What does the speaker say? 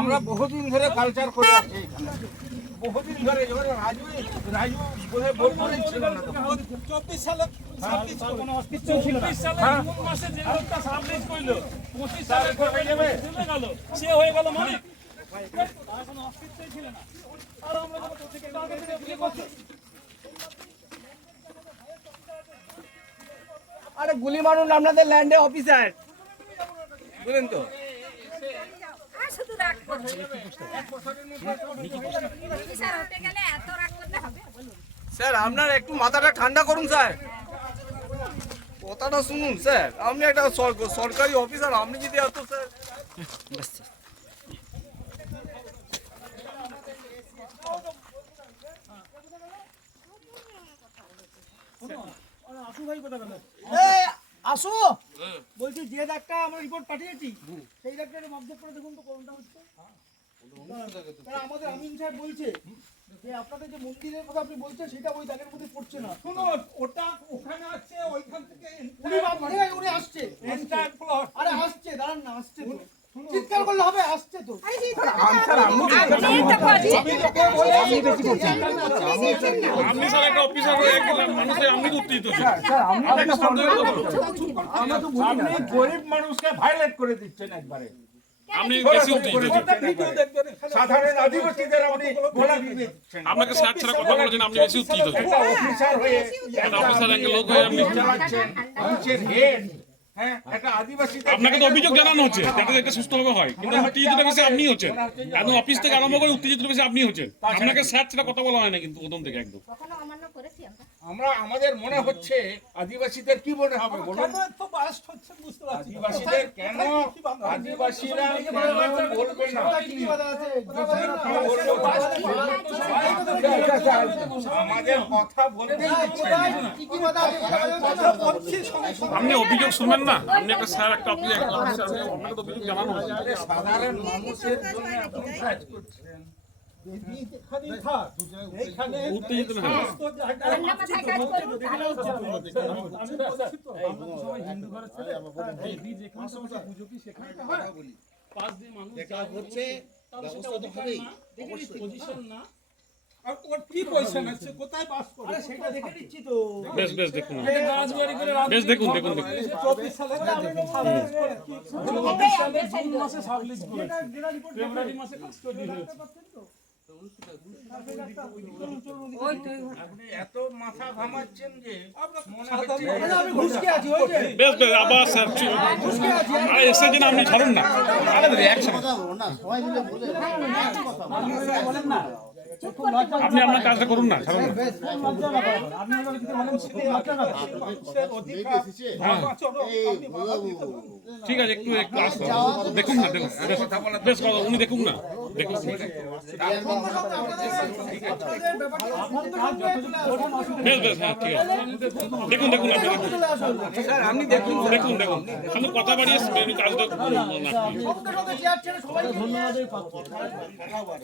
আমরা বহুদিন ধরে কালচার করে আছি বহুদিন ধরে রাজু বলে বল করেছিল না 24 সালে কোনো অস্তিত্ব ছিল না 24 সালে জুন মাসে যে লোকটা সাবমিট করলো 25 সালে করে যাবে চলে গেল সে হয়ে গেল মানে কোনো অস্তিত্বই ছিল না আর আমরা যখন থেকে আগে থেকে বিয়ে করছি আরে গুলি মারুন আপনাদের ল্যান্ডে অফিসার বুঝলেন তো স্যার আপনার একটু মাথাটা ঠান্ডা করুন স্যার কথাটা শুনুন স্যার আপনি একটা সরকারি অফিসার আপনি যদি এত স্যার আসো বলছি যে ডাক্তার আমরা রিপোর্ট পাঠিয়েছি সেই ডাক্তারের মধ্যে করে দেখুন তো কোনটা হচ্ছে আমাদের আমিন সাহেব বলছে যে আপনাদের যে মন্দিরের কথা আপনি বলছেন সেটা ওই দাগের মধ্যে পড়ছে না শুনো ওটা ওখানে আছে ওইখান থেকে উনি আসছে আরে আসছে দাঁড়ান না আসছে তো চিৎকার করলে হবে আসছে তো আপনি স্যার একটা অফিসার হয়ে গেলেন মানুষের আপনি উত্তেজিত আপনি গরিব মানুষকে ভায়োলেট করে দিচ্ছেন একবারে আপনি বেশি উত্তেজিত সাধারণ আদিবাসীদের আপনি গলা দিয়ে দিচ্ছেন আপনাকে স্যার ছাড়া কথা বলেছেন আপনি বেশি উত্তেজিত অফিসার হয়ে অফিসার একটা লোক হয়ে আপনি চালাচ্ছেন মানুষের হেড হ্যাঁ একটা আদিবাসী আপনাকে তো অভিযোগ জানানো হচ্ছে যাতে এটা সুস্থভাবে হয় কিন্তু উত্তেজিত বেশি আপনি হচ্ছেন একদম অফিস থেকে আরম্ভ করে উত্তেজিত বেশি আপনি হচ্ছেন আপনাকে স্যার ছাড়া কথা বলা হয় না কিন্তু প্রথম থেকে একদম আমরা আমাদের মনে হচ্ছে আদিবাসীদের কি মনে হবে বলুন আদিবাসীদের কেন আদিবাসীরা বলবে না আমাদের কথা বলতে আপনি অভিযোগ শুনবেন না আপনি একটা স্যার একটা আপনাকে তো অভিযোগ জানানো হচ্ছে সাধারণ মানুষের জন্য আপনি কাজ করছেন উত্তেজিত না কি পয়সা আছে কোথায় বাস করে সেটা দেখে নিচ্ছি তো বেশ বেশ দেখুন বেশ দেখুন দেখুন দেখুন 24 সালে জুন মাসে সাবলিজ করে ফেব্রুয়ারি মাসে কাস্টডি হয়েছে আপনি এত মাথা ঘামাচ্ছেন যে মনে হচ্ছে আমি ঘুষকে আছি ওই যে বেশ বেশ আবার স্যার আরে এসে দিন আপনি ছাড়ুন না আরে রিঅ্যাকশন বলেন না আপনি আপনার কাজটা করুন না ছাড়ুন না ঠিক আছে একটু একটু আসুন দেখুন না দেখুন বেশ উনি দেখুন না দেখুন বেশ বেশ হ্যাঁ ঠিক আছে দেখুন দেখুন আপনি দেখুন দেখুন দেখুন আমি কথা বাড়িয়ে কাজটা করুন না ধন্যবাদ